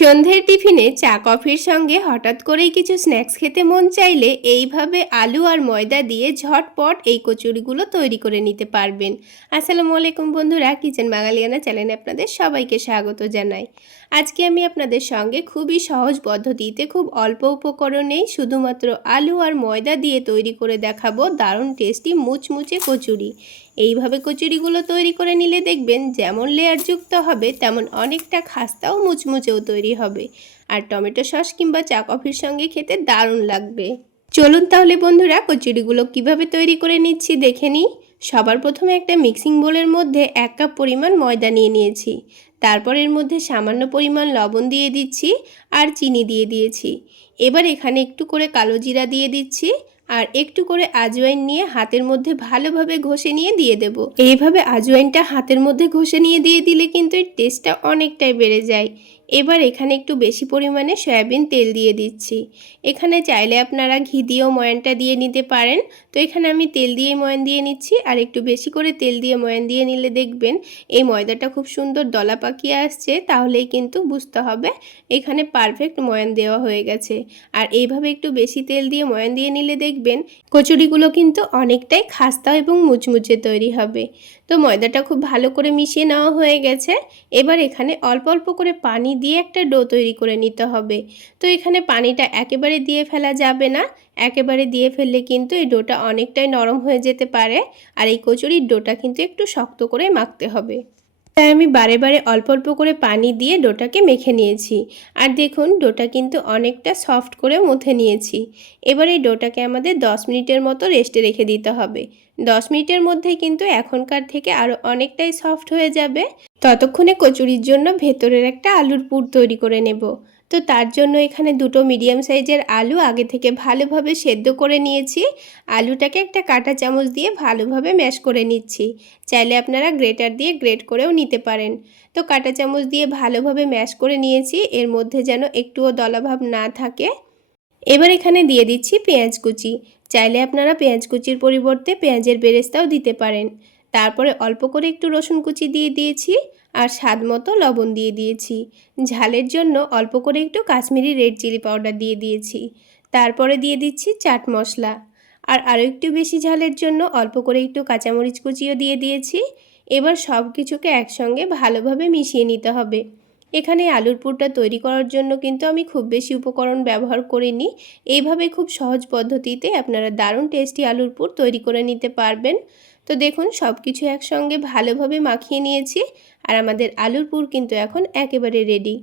সন্ধ্যের টিফিনে চা, কফির সঙ্গে হঠাৎ করেই কিছু স্ন্যাক্স খেতে মন চাইলে এইভাবে আলু আর ময়দা দিয়ে ঝটপট এই কচুরিগুলো তৈরি করে নিতে পারবেন। আসসালামু আলাইকুম বন্ধুরা, কিচেন বাঙালিয়ানা চ্যানেলে আপনাদের সবাইকে স্বাগত জানাই। আজকে আমি আপনাদের সঙ্গে খুবই সহজ পদ্ধতিতে খুব অল্প উপকরণেই শুধুমাত্র আলু আর ময়দা দিয়ে তৈরি করে দেখাবো দারুণ টেস্টি মুচমুচে কচুরি। এইভাবে কচুরিগুলো তৈরি করে নিলে দেখবেন যেমন লেয়ারযুক্ত হবে, তেমন অনেকটা খাস্তাও মুচমুচেও তৈরি হবে। আর টমেটো সস কিংবা চা কফির সঙ্গে খেতে দারুণ লাগবে। চলুন তাহলে বন্ধুরা কচুরিগুলো কীভাবে তৈরি করে নিচ্ছি দেখে নিই। সবার প্রথমে একটা মিক্সিং বোলের মধ্যে এক কাপ পরিমাণ ময়দা নিয়ে নিয়েছি। তারপর এর মধ্যে সামান্য পরিমাণ লবণ দিয়ে দিচ্ছি আর চিনি দিয়ে দিয়েছি। এবার এখানে একটু করে কালো জিরা দিয়ে দিচ্ছি। আর একটু করে আজওয়াইন নিয়ে হাতের মধ্যে ভালোভাবে ঘষে নিয়ে দিয়ে দেব। এইভাবে আজওয়াইনটা হাতের মধ্যে ঘষে নিয়ে দিয়ে দিলে কিন্তু এর টেস্টটা অনেকটাই বেড়ে যায়। এবার এখানে একটু বেশি পরিমাণে সয়াবিন তেল দিয়ে দিচ্ছি। এখানে চাইলে আপনারা ঘি দিয়েও ময়ানটা দিয়ে নিতে পারেন। তো এখানে আমি তেল দিয়ে ময়ান দিয়ে নিচ্ছি। আর একটু বেশি করে তেল দিয়ে ময়ান দিয়ে নিলে দেখবেন এই ময়দাটা খুব সুন্দর দলা পাকিয়ে আসছে। তাহলেই কিন্তু বুঝতে হবে এখানে পারফেক্ট ময়ান দেওয়া হয়ে গেছে। আর এইভাবে একটু বেশি তেল দিয়ে ময়ান দিয়ে নিলে দেখবেন কচুরিগুলো কিন্তু অনেকটাই খাস্তা এবং মুচমুচে তৈরি হবে। তো ময়দাটা খুব ভালো করে মিশিয়ে নেওয়া হয়ে গেছে। এবার এখানে অল্প অল্প করে পানি দিয়ে একটা ডো তৈরি করে নিতে হবে। তো এখানে পানিটা একেবারে দিয়ে ফেলা যাবে না। একেবারে দিয়ে ফেললে কিন্তু এই ডোটা অনেকটাই নরম হয়ে যেতে পারে। আর এই কচুরির ডোটা কিন্তু একটু শক্ত করে মাখতে হবে। তাই আমি বারে বারে অল্প অল্প করে পানি দিয়ে ডোটাকে মেখে নিয়েছি। আর দেখুন, ডোটা কিন্তু অনেকটা সফট করে মুথে নিয়েছি। এবার এই ডোটাকে আমাদের 10 মিনিটের মতো রেস্টে রেখে দিতে হবে। 10 মিনিটের মধ্যে কিন্তু এখনকার থেকে আরও অনেকটাই সফট হয়ে যাবে। ততক্ষণে কচুরির জন্য ভেতরের একটা আলুর পুর তৈরি করে নেব। তো তার জন্য এখানে দুটো মিডিয়াম সাইজের আলু আগে থেকে ভালোভাবে সেদ্ধ করে নিয়েছি। আলুটাকে একটা কাঁটা চামচ দিয়ে ভালোভাবে ম্যাশ করে নিচ্ছি। চাইলে আপনারা গ্রেটার দিয়ে গ্রেট করেও নিতে পারেন। তো কাঁটা চামচ দিয়ে ভালোভাবে ম্যাশ করে নিয়েছি। এর মধ্যে যেন একটুও দলাভাব না থাকে। এবার এখানে দিয়ে দিচ্ছি পেঁয়াজ কুচি। চাইলে আপনারা পেঁয়াজ কুচির পরিবর্তে পেঁয়াজের বেরেস্তাও দিতে পারেন। তারপরে অল্প করে একটু রসুন কুচি দিয়ে দিয়েছি। আর স্বাদ মতো লবণ দিয়ে দিয়েছি। ঝালের জন্য অল্প করে একটু কাশ্মীরি রেড চিলি পাউডার দিয়ে দিয়েছি। তারপরে দিয়ে দিচ্ছি চাট মশলা। আর আরও একটু বেশি ঝালের জন্য অল্প করে একটু কাঁচামরিচ কুচিও দিয়ে দিয়েছি। এবার সব কিছুকে একসঙ্গে ভালোভাবে মিশিয়ে নিতে হবে। এখানে আলুর পুরটা তৈরি করার জন্য কিন্তু আমি খুব বেশি উপকরণ ব্যবহার করিনি। এইভাবে খুব সহজ পদ্ধতিতে আপনারা দারুণ টেস্টি আলুর পুর তৈরি করে নিতে পারবেন। তো দেখুন সব কিছু একসঙ্গে ভালোভাবে মাখিয়ে নিয়েছি আর আমাদের আলুর পুর কিন্তু এখন একেবারে রেডি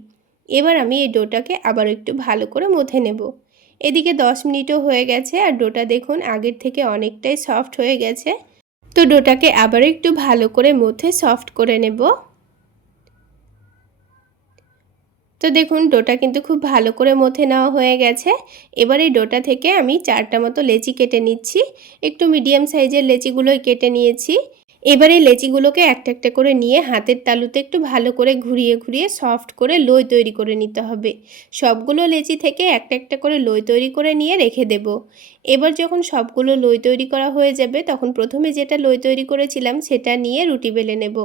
এবার আমি এই ডোটাকে আবার একটু ভালো করে মথে নেব। এদিকে 10 মিনিটও হয়ে গেছে আর ডোটা দেখুন আগের থেকে অনেকটাই সফট হয়ে গেছে। তো ডোটাকে আবার একটু ভালো করে মথে সফট করে নেব। তো দেখুন, ডোটা কিন্তু খুব ভালো করে মথে নেওয়া হয়ে গেছে। এবার এই ডোটা থেকে আমি চারটা মতো লেচি কেটে নিচ্ছি। একটু মিডিয়াম সাইজের লেচিগুলোই কেটে নিয়েছি। এবার এই লেচিগুলোকে একটা একটা করে নিয়ে হাতের তালুতে একটু ভালো করে ঘুরিয়ে ঘুরিয়ে সফট করে লই তৈরি করে নিতে হবে। সবগুলো লেচি থেকে একটা একটা করে লই তৈরি করে নিয়ে রেখে দেব। এবার যখন সবগুলো লই তৈরি করা হয়ে যাবে, তখন প্রথমে যেটা লই তৈরি করেছিলাম, সেটা নিয়ে রুটি বেলে নেব।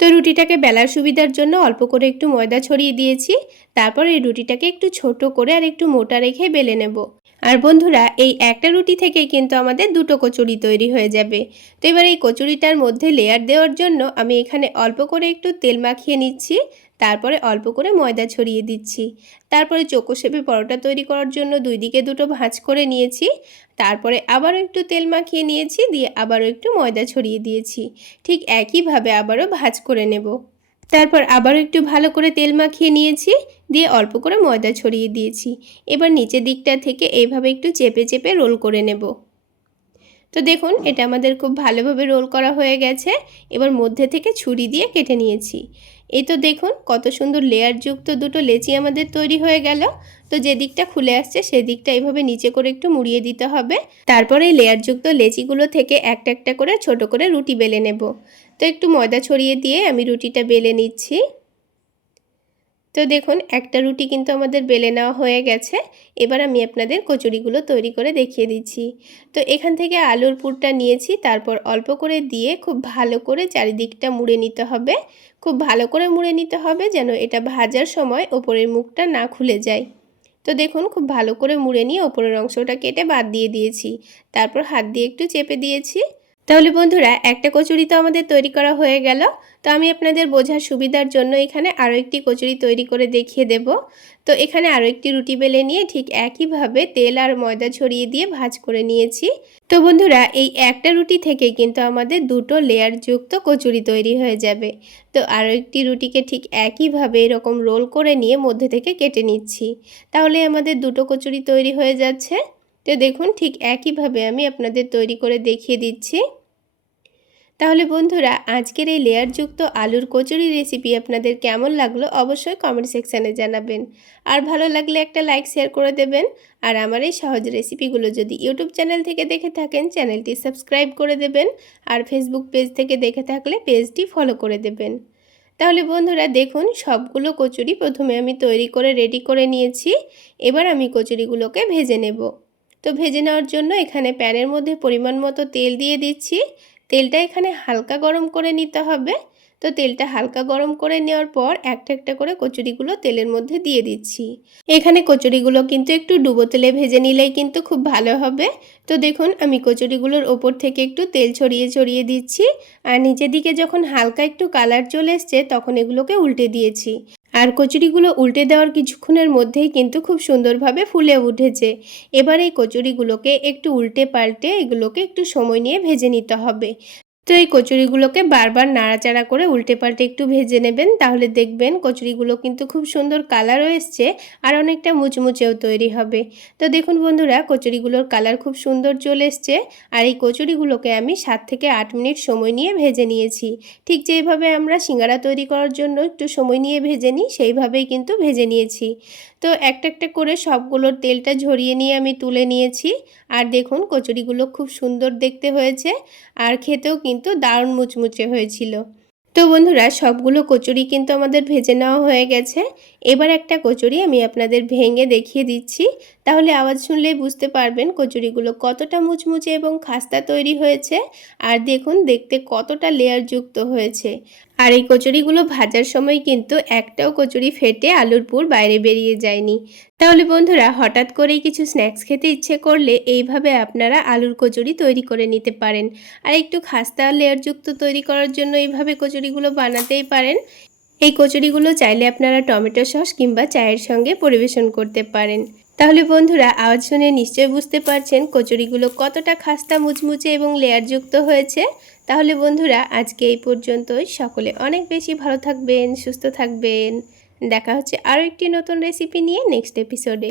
তো রুটিটাকে বেলার সুবিধার জন্য অল্প করে একটু ময়দা ছড়িয়ে দিয়েছি। তারপর এই রুটিটাকে একটু ছোট করে আর একটু মোটা রেখে বেলে নেব। আর বন্ধুরা, এই একটা রুটি থেকেই কিন্তু আমাদের দুটো কচুরি তৈরি হয়ে যাবে। তো এবার এই কচুরিটার মধ্যে লেয়ার দেওয়ার জন্য আমি এখানে অল্প করে একটু তেল মাখিয়ে নিচ্ছি। তারপরে অল্প করে ময়দা ছড়িয়ে দিচ্ছি। তারপরে চোখো শেপে পরোটা তৈরি করার জন্য দুই দিকে দুটো ভাঁজ করে নিয়েছি। তারপরে আবারও একটু তেল মাখিয়ে নিয়েছি, দিয়ে আবারও একটু ময়দা ছড়িয়ে দিয়েছি। ঠিক একইভাবে আবারও ভাঁজ করে নেব। তারপর আবারও একটু ভালো করে তেল মাখিয়ে নিয়েছি, দিয়ে অল্প করে ময়দা ছড়িয়ে দিয়েছি। এবার নিচের দিকটা থেকে এইভাবে একটু চেপে চেপে রোল করে নেব। তো দেখুন, এটা আমাদের খুব ভালোভাবে রোল করা হয়ে গেছে। এবার মধ্যে থেকে ছুরি দিয়ে কেটে নিয়েছি। এই তো দেখুন কত সুন্দর লেয়ারযুক্ত দুটো লেচি আমাদের তৈরি হয়ে গেল। তো যে দিকটা খুলে আসছে সেদিকটা এইভাবে নিচে করে একটু মুড়িয়ে দিতে হবে। তারপরে এই লেয়ারযুক্ত লেচিগুলো থেকে একটা একটা করে ছোট করে রুটি বেলে নেব। তো একটু ময়দা ছড়িয়ে দিয়ে আমি রুটিটা বেলে নিচ্ছি। তো দেখুন, একটা রুটি কিন্তু আমাদের বেলে নেওয়া হয়ে গেছে। এবার আমি আপনাদের কচুরিগুলো তৈরি করে দেখিয়ে দিচ্ছি। তো এখান থেকে আলুর পুরটা নিয়েছি, তারপর অল্প করে দিয়ে খুব ভালো করে চারিদিকটা মুড়ে নিতে হবে। খুব ভালো করে মুড়ে নিতে হবে যেন এটা ভাজার সময় ওপরের মুখটা না খুলে যায়। তো দেখুন, খুব ভালো করে মুড়ে নিয়ে ওপরের অংশটা কেটে বাদ দিয়ে দিয়েছি। তারপর হাত দিয়ে একটু চেপে দিয়েছি। তাহলে বন্ধুরা, একটা কচুরি তো আমাদের তৈরি করা হয়ে গেল। তো আমি আপনাদের বোঝার সুবিধার জন্য এখানে আরও একটি কচুরি তৈরি করে দেখিয়ে দেব। তো এখানে আরও একটি রুটি বেলে নিয়ে ঠিক একইভাবে তেল আর ময়দা ছড়িয়ে দিয়ে ভাজ করে নিয়েছি। তো বন্ধুরা, এই একটা রুটি থেকে কিন্তু আমাদের দুটো লেয়ার যুক্ত কচুরি তৈরি হয়ে যাবে। তো আরও একটি রুটিকে ঠিক একইভাবে এরকম রোল করে নিয়ে মধ্যে থেকে কেটে নিচ্ছি। তাহলে আমাদের দুটো কচুরি তৈরি হয়ে যাচ্ছে। তো দেখুন, ঠিক একইভাবে আমি আপনাদের তৈরি করে দেখিয়ে দিচ্ছি। তাহলে বন্ধুরা, আজকের এই লেয়ারযুক্ত আলুর কচুরি রেসিপি আপনাদের কেমন লাগল অবশ্যই কমেন্ট সেকশানে জানাবেন। আর ভালো লাগলে একটা লাইক শেয়ার করে দেবেন। আর আমার এই সহজ রেসিপিগুলো যদি ইউটিউব চ্যানেল থেকে দেখে থাকেন চ্যানেলটি সাবস্ক্রাইব করে দেবেন। আর ফেসবুক পেজ থেকে দেখে থাকলে পেজটি ফলো করে দেবেন। তাহলে বন্ধুরা, দেখুন, সবগুলো কচুরি প্রথমে আমি তৈরি করে রেডি করে নিয়েছি। এবার আমি কচুরিগুলোকে ভেজে নেব। তো ভেজে নেওয়ার জন্য এখানে প্যানের মধ্যে পরিমাণ মতো তেল দিয়ে দিচ্ছি। তেলটা এখানে হালকা গরম করে নিতে হবে। তো তেলটা হালকা গরম করে নেওয়ার পর একটা একটা করে কচুরিগুলো তেলের মধ্যে দিয়ে দিচ্ছি। এখানে কচুরিগুলো কিন্তু একটু ডুবো তেলে ভেজে নিলেই কিন্তু খুব ভালো হবে। তো দেখুন, আমি কচুরিগুলোর ওপর থেকে একটু তেল ছড়িয়ে ছড়িয়ে দিচ্ছি। আর নিচের দিকে যখন হালকা একটু কালার চলে এসছে, তখন এগুলোকে উল্টে দিয়েছি। আর কচুরিগুলো উল্টে দেওয়ার কিছুক্ষণের মধ্যেই কিন্তু খুব সুন্দরভাবে ফুলে উঠেছে। এবার এই কচুরিগুলোকে একটু উল্টে পাল্টে এগুলোকে একটু সময় নিয়ে ভেজে নিতে হবে। তো এই কচুরিগুলোকে বারবার নাড়াচাড়া করে উল্টে পাল্টে একটু ভেজে নেবেন, তাহলে দেখবেন কচুরিগুলো কিন্তু খুব সুন্দর কালারও এসছে আর অনেকটা মুচমুচেও তৈরি হবে। তো দেখুন বন্ধুরা, কচুরিগুলোর কালার খুব সুন্দর চলে এসছে আর এই কচুরিগুলোকে আমি সাত থেকে আট মিনিট সময় নিয়ে ভেজে নিয়েছি। ঠিক যেভাবে আমরা সিঙ্গারা তৈরি করার জন্য একটু সময় নিয়ে ভেজে নিই, সেইভাবেই কিন্তু ভেজে নিয়েছি। তো একটা একটা করে সবগুলোর তেলটা ঝরিয়ে নিয়ে আমি তুলে নিয়েছি। আর দেখুন কচুরিগুলো খুব সুন্দর দেখতে হয়েছে আর খেতেও কিন্তু দারুণ মুচমুচে হয়েছিল। তো বন্ধুরা সবগুলো কচুরি কিন্তু আমাদের ভেজে নেওয়া হয়ে গেছে। এবার একটা কচুরি আমি আপনাদের ভেঙে দেখিয়ে দিচ্ছি। তাহলে আওয়াজ শুনলেই বুঝতে পারবেন কচুরিগুলো কতটা মুচমুচে এবং খাস্তা তৈরি হয়েছে। আর দেখুন, দেখতে কতটা লেয়ার যুক্ত হয়েছে। আর এই কচুরিগুলো ভাজার সময় কিন্তু একটাও কচুরি ফেটে আলুর পুর বাইরে বেরিয়ে যায়নি। তাহলে বন্ধুরা, হঠাৎ করেই কিছু স্ন্যাক্স খেতে ইচ্ছে করলে এইভাবে আপনারা আলুর কচুরি তৈরি করে নিতে পারেন। আর একটু খাস্তা লেয়ারযুক্ত তৈরি করার জন্য এইভাবে কচুরিগুলো বানাতেই পারেন। এই কচুরিগুলো চাইলে আপনারা টমেটো সস কিংবা চায়ের সঙ্গে পরিবেশন করতে পারেন। তাহলে বন্ধুরা, আওয়াজ শুনে নিশ্চয়ই বুঝতে পারছেন কচুরিগুলো কতটা খাস্তা মুচমুচে এবং লেয়ারযুক্ত হয়েছে। তাহলে বন্ধুরা, আজকে এই পর্যন্তই। সকলে অনেক বেশি ভালো থাকবেন, সুস্থ থাকবেন। দেখা হচ্ছে আরও একটি নতুন রেসিপি নিয়ে নেক্সট এপিসোডে